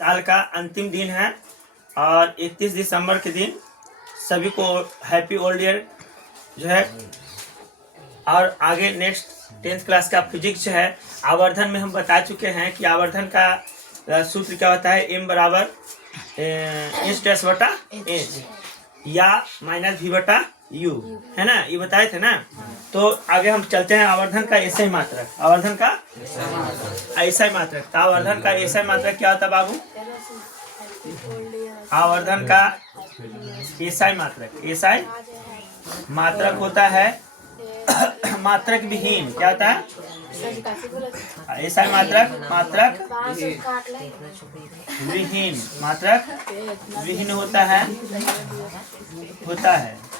साल का अंतिम दिन है और 31 दिसंबर के दिन सभी को हैप्पी ओल्ड ईयर जो है। और आगे नेक्स्ट 10th क्लास का फिजिक्स है। आवर्धन में हम बता चुके हैं कि आवर्धन का सूत्र क्या होता है, m बराबर इंच डैश बटा इंच या माइनस v बटा u, है ना, ये बताए थे ना। तो आगे हम चलते हैं आवर्धन का एसआई मात्रक। आवर्धन का एसआई मात्रक, तो आवर्धन का एसआई मात्रक क्या होता है बाबू? आवर्धन का एसआई मात्रक, एसआई मात्रक होता है मात्रक विहीन। क्या होता है? एसआई मात्रक, मात्रक विहीन, मात्रक विहीन होता है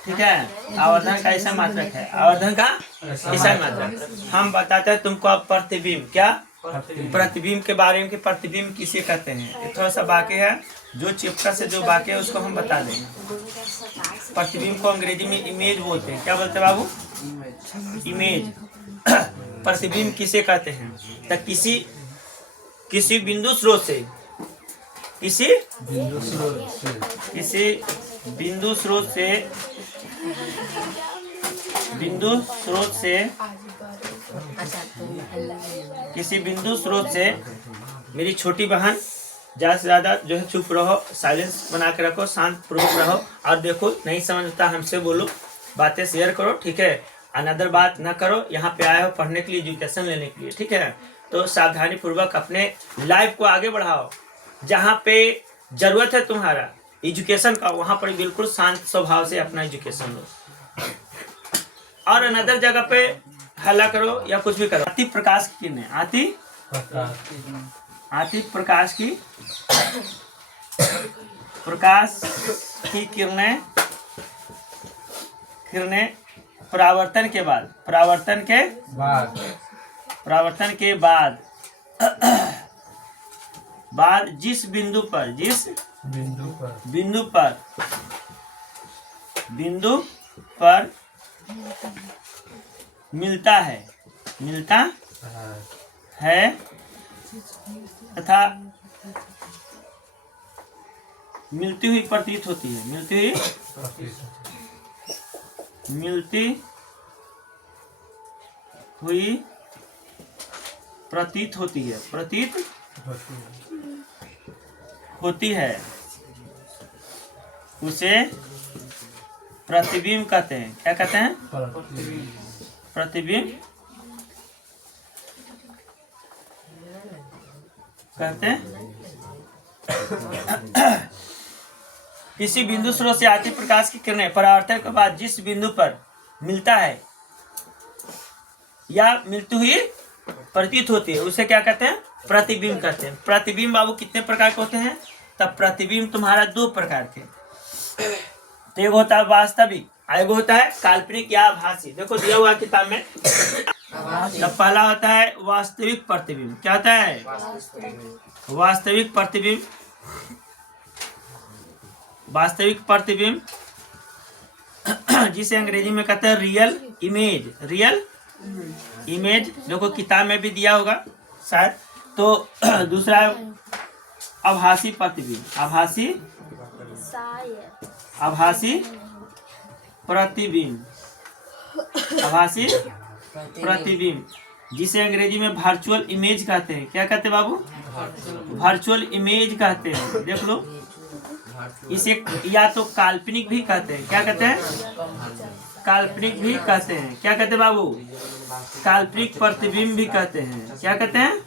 ठीक है। आवर्धन का ऐसा मात्रक है, आवर्धन का ऐसा मात्रक। हम बताते हैं तुमको अब प्रतिबिंब। क्या? प्रतिबिंब के बारे में कि प्रतिबिंब किसे कहते हैं, थोड़ा सा बाकी है, जो चैप्टर से जो बाकी है उसको हम बता देंगे। प्रतिबिंब को अंग्रेजी में इमेज बोलते हैं। क्या बोलते हैं बाबू? इमेज। प्रतिबिंब किसे कहते हैं? तो किसी बिंदु स्रोत से, किसी बिंदु स्रोत से मेरी छोटी बहन ज़्यादा से ज़्यादा जो है चुप रहो, साइलेंस बना के रखो, शांत पूर्वक रहो और देखो नहीं समझता हमसे बोलो, बातें शेयर करो, ठीक है। अनदर बात ना करो, यहाँ पे आए हो पढ़ने के लिए, एजुकेशन लेने के लिए, ठीक है। तो सावधानी पूर्वक अपने लाइफ को आगे बढ़ाओ। जहाँ पे जरूरत है तुम्हारा एजुकेशन का, वहाँ पर बिल्कुल शांत स्वभाव से अपना एजुकेशन लो। और अनदर जगह पे हल्ला करो या कुछ भी करो। आती प्रकाश की किरणें, आती प्रकाश की किरणें परावर्तन के बाद जिस बिंदु पर मिलता है तथा मिलती हुई प्रतीत होती है, मिलती हुई प्रतीत होती है, उसे प्रतिबिंब कहते हैं। क्या कहते हैं? प्रतिबिंब कहते हैं। किसी बिंदु स्रोत से आती प्रकाश की किरणें परावर्तन के बाद जिस बिंदु पर मिलता है या मिलती हुई प्रतीत होती है, उसे क्या कहते हैं? प्रतिबिंब कहते हैं। प्रतिबिंब बाबू कितने प्रकार के होते हैं? तब प्रतिबिंब तुम्हारा 2 प्रकार के, तो एक होता है वास्तविक, एक होता है काल्पनिक या आभासी। देखो दिया हुआ किताब में, तो पहला होता है वास्तविक प्रतिबिंब। क्या होता है? वास्तविक प्रतिबिंब जिसे अंग्रेजी में कहते हैं रियल इमेज। देखो किताब में भी दिया होगा शायद। तो दूसरा आभासी प्रतिबिंब, आभासी प्रतिबिंब जिसे अंग्रेजी में वर्चुअल इमेज कहते हैं। क्या कहते हैं बाबू? वर्चुअल इमेज कहते हैं। देख लो, इसे या तो काल्पनिक भी कहते हैं। क्या कहते हैं? काल्पनिक भी कहते हैं। क्या कहते हैं बाबू? काल्पनिक प्रतिबिंब भी कहते हैं। क्या कहते हैं?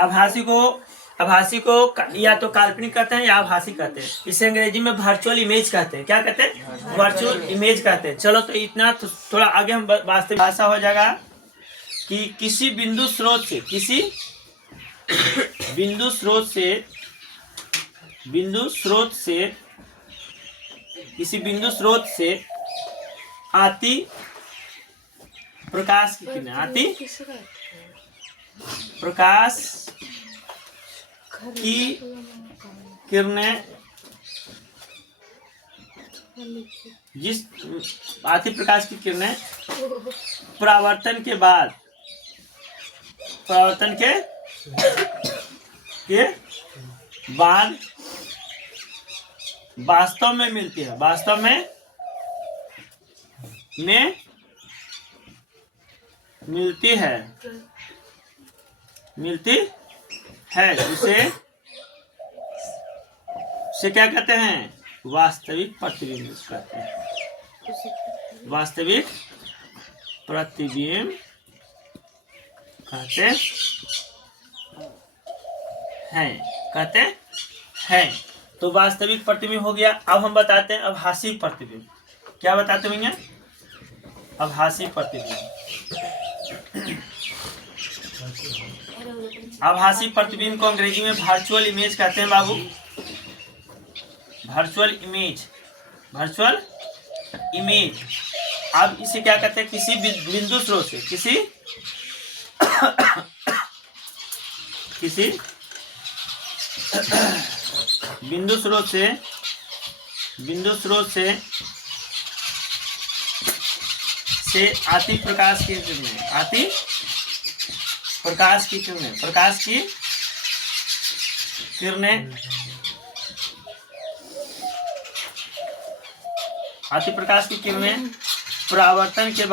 आभासी को या तो काल्पनिक कहते हैं या आभासी कहते हैं। इसे अंग्रेजी में वर्चुअल इमेज कहते हैं। क्या कहते हैं? वर्चुअल इमेज कहते हैं। चलो तो इतना तो थोड़ा आगे हम वास्तविक भाषा हो जाएगा कि किसी बिंदु स्रोत से आती प्रकाश की किरणें, जिस आती प्रकाश की किरणें परावर्तन के बाद वास्तव में मिलती है, वास्तव में मिलती है उसे क्या कहते हैं? वास्तविक प्रतिबिंब कहते हैं। वास्तविक प्रतिबिंब कहते हैं। तो वास्तविक प्रतिबिंब हो गया। अब हम बताते हैं आभासी प्रतिबिंब। क्या बताते भैया? आभासी प्रतिबिंब। आभासी प्रतिबिंब को अंग्रेजी में वर्चुअल इमेज कहते हैं बाबू। Virtual image. अब इसे क्या कहते हैं? किसी बिंदु स्रोत से किसी बिंदु स्रोत से आती प्रकाश की किरणें, प्रकाश की किरणें परावर्तन के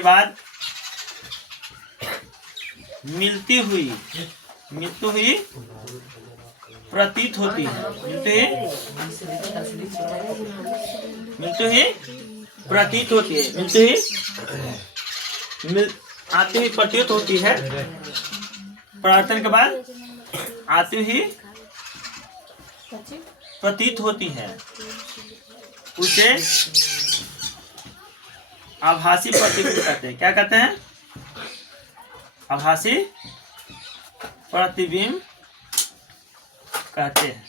बाद मिलती हुई प्रतीत होती है। आती हुई प्रतीत होती है। परावर्तन के बाद आती हुई प्रतीत होती है, उसे आभासी प्रतिबिंब कहते हैं। क्या कहते हैं? आभासी प्रतिबिंब कहते हैं।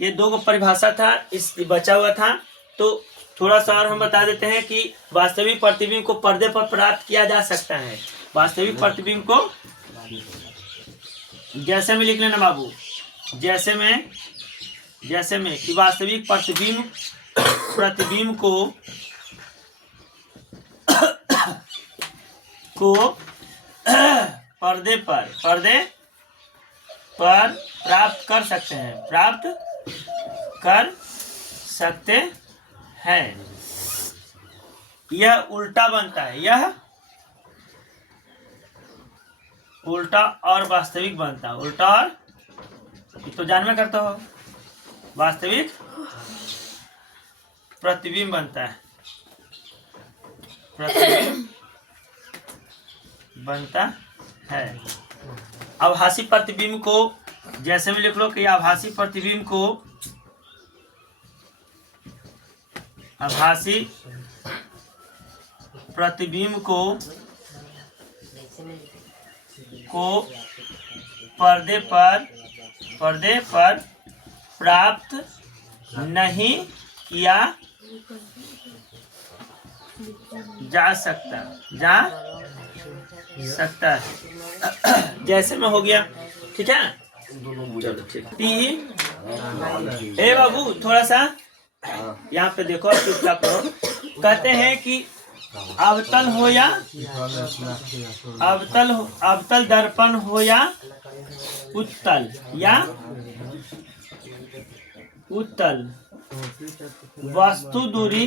ये दो परिभाषा था, इस बचा हुआ था, तो थोड़ा सा और हम बता देते हैं कि वास्तविक प्रतिबिंब को पर्दे पर प्राप्त किया जा सकता है। वास्तविक प्रतिबिंब को जैसे में लिख लेना बाबू, जैसे में कि वास्तविक प्रतिबिंब को पर्दे पर प्राप्त कर सकते हैं। यह उल्टा बनता है, यह उल्टा और वास्तविक बनता है। उल्टा और तो जानवे करते हो, वास्तविक प्रतिबिंब बनता है, आभासी प्रतिबिंब को जैसे में लिख लो कि आभासी प्रतिबिंब को पर्दे पर प्राप्त नहीं किया जा सकता है। जैसे में हो गया, ठीक है। ए बाबू थोड़ा सा यहाँ पे देखो, चुपचाप करो। कहते हैं कि अवतल हो या अवतल दर्पण हो या उत्तल वस्तु दूरी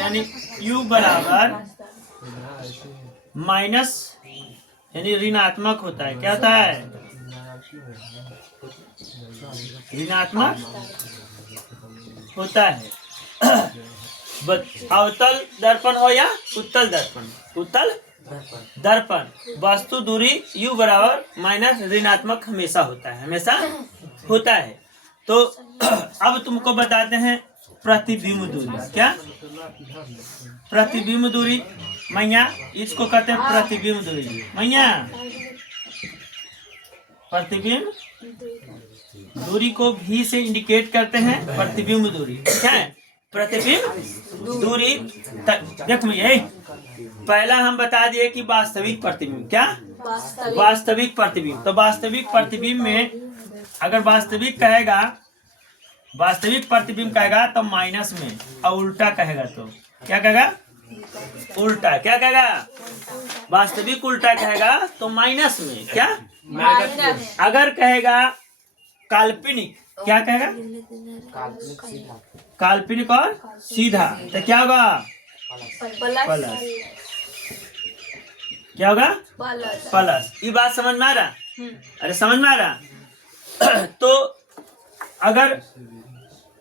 यानी U बराबर माइनस यानी ऋणात्मक होता है। क्या होता है? ऋणात्मक होता है। अवतल दर्पण हो या उत्तल दर्पण वस्तु दूरी U बराबर माइनस ऋणात्मक हमेशा होता है। तो अब तुमको बताते हैं प्रतिबिंब दूरी। क्या प्रतिबिंब दूरी? मैया इसको कहते हैं प्रतिबिंब दूरी। मैया प्रतिबिंब दूरी को भी से इंडिकेट करते हैं। प्रतिबिंब दूरी क्या है? प्रतिबिंब दूरी देखो यही पहला हम बता दिए कि वास्तविक प्रतिबिंब। क्या? वास्तविक प्रतिबिंब। तो वास्तविक प्रतिबिंब में अगर वास्तविक कहेगा वास्तविक प्रतिबिंब कहेगा तो माइनस में, और उल्टा कहेगा तो क्या कहेगा? उल्टा। क्या कहेगा? वास्तविक उल्टा कहेगा तो माइनस में, क्या माइनस। अगर कहेगा काल्पनिक, क्या कहेगा? काल्पनिक और सीधा, तो क्या होगा? प्लस। क्या होगा? प्लस। ये बात समझ में आ रहा? अरे समझ में आ रहा? तो अगर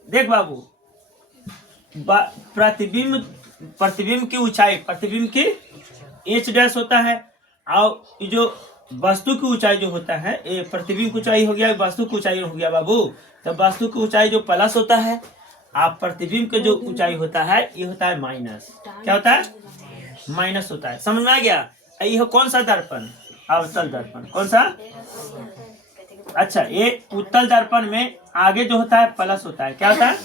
देख बाबू, प्रतिबिंब की ऊंचाई, प्रतिबिंब की एच डैश होता है, और जो वस्तु की ऊंचाई जो होता है, ये प्रतिबिंब की ऊंचाई हो गया, वस्तु की ऊंचाई हो गया बाबू। तो वस्तु की ऊंचाई जो प्लस होता है, आप प्रतिबिंब के जो ऊंचाई होता है ये होता है माइनस। क्या होता है? माइनस होता है। समझ में आ गया? ये कौन सा दर्पण? अवतल दर्पण। कौन सा? अच्छा, ये उत्तल दर्पण में आगे जो होता है प्लस होता है। क्या होता है?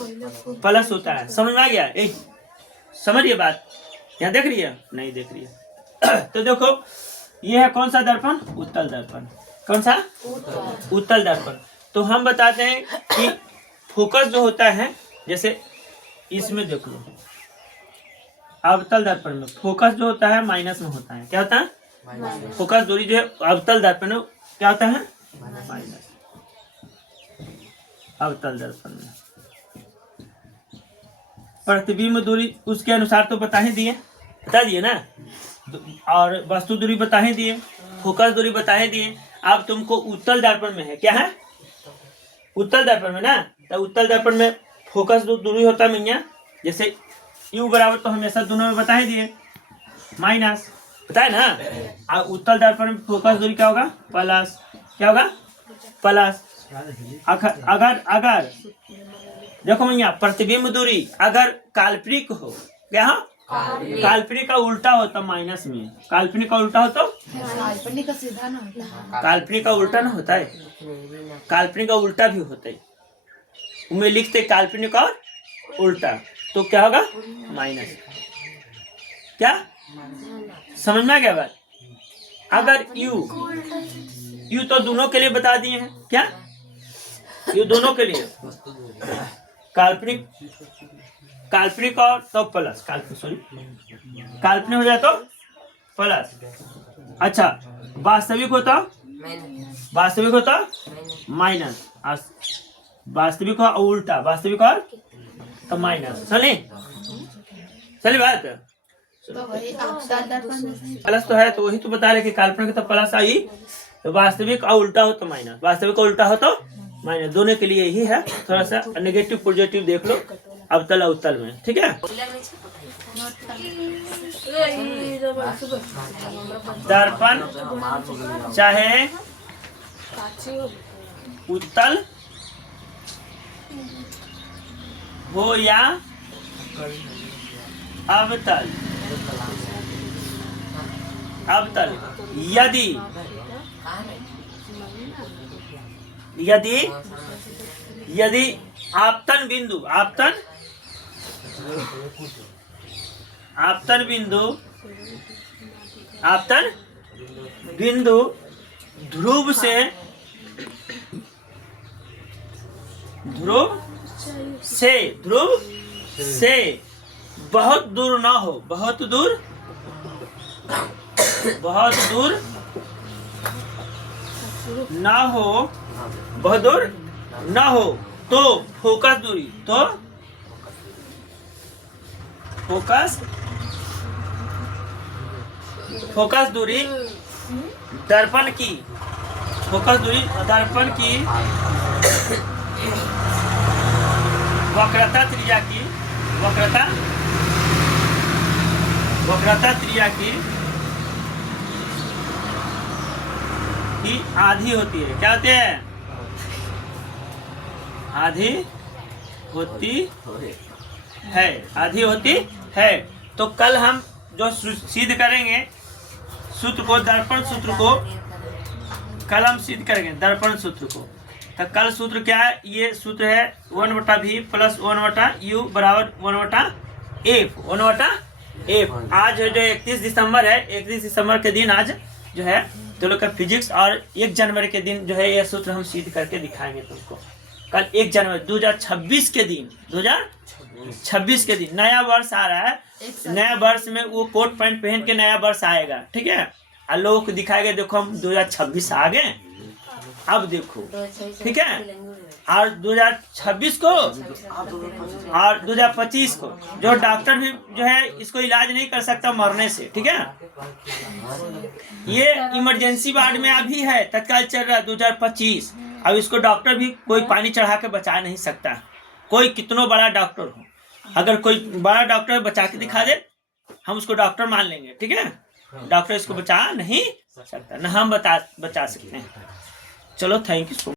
प्लस होता है। समझ में आ गया? समझिए बात। यहाँ देख रही है? नहीं देख रही है। तो देखो, ये है कौन सा दर्पण? उत्तल दर्पण। कौन सा? उत्तल दर्पण। तो हम बताते हैं कि फोकस जो होता है, जैसे इसमें देख लो, अवतल दर्पण में फोकस जो होता है माइनस में होता है। क्या होता है? फोकस दूरी जो है अवतल दर्पण में क्या होता है? माइनस। अवतल दर्पण में प्रतिबिंब दूरी उसके अनुसार तो बता दिए ना, और वस्तु दूरी बता ही दिए, फोकस दूरी बता ही दिए। अब तुमको उत्तल दर्पण में है, क्या है? उत्तल दर्पण में ना, तो उत्तल दर्पण में फोकस दूरी होता है मियाँ, जैसे U बराबर तो हमेशा दोनों में बता ही दिए, माइनस, बताए ना। और उत्तल दर्पण में फोकस दूरी क्या होगा? प्लस। क्या होगा? प्लस। अगर देखो भैया, प्रतिबिंब दूरी अगर काल्पनिक हो, क्या हो? काल्पनिक का उल्टा हो तो माइनस में, काल्पनिक का उल्टा हो तो काल्पनिक का सीधा ना होता है, काल्पनिक का उल्टा ना होता है, काल्पनिक का उल्टा भी होता है। उनमें लिखते काल्पनिक और उल्टा, तो क्या होगा? माइनस। क्या समझ में आ गया बात? अगर यू तो दोनों के लिए बता दिए हैं, क्या यू दोनों के लिए, काल्पनिक और तो प्लस, काल्पनिक हो जाए तो प्लस। अच्छा, वास्तविक होता माइनस, वास्तविक और उल्टा, वास्तविक और तो माइनस। चली बात? प्लस तो है, तो वही तो बता रहे कि काल्पनिक तो प्लस आई, तो वास्तविक और उल्टा हो तो माइनस, वास्तविक और उल्टा हो तो माइनस। दोनों के लिए यही है। थोड़ा सा नेगेटिव पॉजिटिव देख लो अवतल उत्तल में, ठीक है। दर्पण चाहे उत्तल हो या अवतल, यदि आपतन बिंदु ध्रुव से बहुत दूर ना हो, बहुत दूर ना हो, तो फोकस दूरी दर्पण की वक्रता त्रिज्या की आधी होती है। क्या होती है? आधी होती है। तो कल हम जो सिद्ध करेंगे सूत्र को, दर्पण सूत्र को कल हम सिद्ध करेंगे, दर्पण सूत्र को। तो कल सूत्र क्या है? ये सूत्र है 1/v प्लस 1/u बराबर 1/f। आज जो 31 दिसंबर है, 31 दिसंबर के दिन आज जो है तो लोग का फिजिक्स, और 1 जनवरी के दिन जो है ये सूत्र हम सिद्ध करके दिखाएंगे तुमको। कल 1 जनवरी 2026 के दिन 2026 के दिन नया वर्ष आ रहा है। नया वर्ष में वो कोट पैंट पहन के नया वर्ष आएगा, ठीक है। और लोगों को दिखाएगा देखो हम 2026 आ गए, अब देखो, ठीक है। और 2026 को और 2025 को जो डॉक्टर भी जो है इसको इलाज नहीं कर सकता मरने से, ठीक है। ये इमरजेंसी वार्ड में अभी है, तत्काल चल रहा है 2025। अब इसको डॉक्टर भी कोई पानी चढ़ा के बचा नहीं सकता, कोई कितनो बड़ा डॉक्टर हो। अगर कोई बड़ा डॉक्टर बचा के दिखा दे हम उसको डॉक्टर मान लेंगे, ठीक है। डॉक्टर इसको बचा नहीं सकता, न हम बचा सकते हैं। चलो, थैंक यू सो मच।